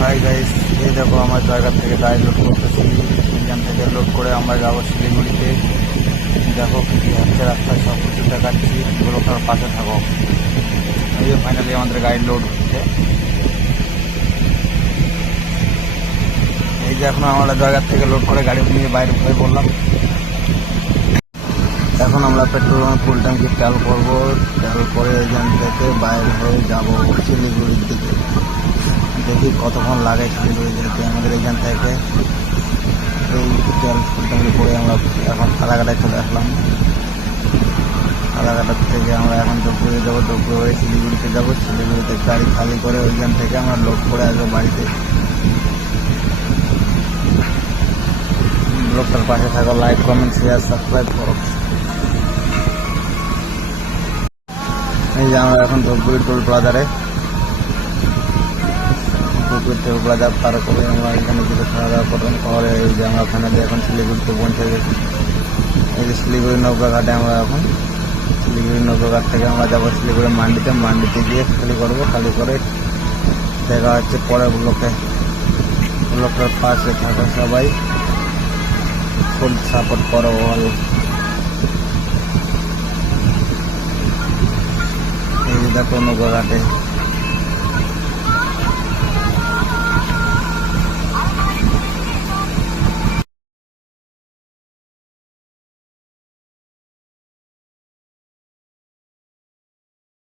Hi guys, এই দেখো আমার জায়গা থেকে গাড়ি লোড করতেছি। এখান থেকে লোড করে আমরা যাবো শিলিগুড়িতে। দেখো কি কি হচ্ছে রাস্তায়, সব কিছু দেখাচ্ছি, ব্লকটার পাশে থাকো। এই যে ফাইনালি আমাদের গাড়ি লোড হচ্ছে। এই যে এখন আমরা জায়গা থেকে লোড করে গাড়ি নিয়ে বাইরে হয়ে পড়লাম। এখন আমরা পেট্রোল ফুল ট্যাঙ্কি তেল করবো। তেল করে এখান থেকে বাইরে হয়ে যাবো শিলিগুড়ির দিকে। দেখি কতক্ষণ লাগে শিলিগুড়ি যেতে আমাদের এখান থেকে। এই তেল ফুল ট্যাঙ্কি করে আমরা এখন ফালাকাটায় চলে আসলাম। ফালাকাটার থেকে আমরা এখন দুপুরে যাবো, দুপুরে হয়ে শিলিগুড়িতে যাবো। শিলিগুড়িতে গাড়ি খালি করে ওইখান থেকে আমরা লোড করে আসবো বাড়িতে। ব্লগটার পাশে থাকো, লাইক কমেন্ট শেয়ার সাবস্ক্রাইব করো। এই যে আমরা এখন ধূপগুড়ি টোল প্লাজারে, ধূপগুড়ি টোল প্লাজা পার করে আমরা এখানে কিছু খাওয়া দাওয়া করলাম। পরে এই যে আমরা ওখানে এখন শিলিগুড়িতে পৌঁছে গেছি। এই যে শিলিগুড়ি নৌকাঘাটে আমরা এখন, শিলিগুড়ি নৌকাঘাট থেকে আমরা যাবো শিলিগুড়ি মান্ডিতে। মান্ডিতে গিয়ে খালি করবো, খালি করে দেখা হচ্ছে পরের ব্লকে। ব্লকের পাশে থাকা সবাই ফুল সাপোর্ট করো ভালো। এই যে দেখো নৌকাঘাটে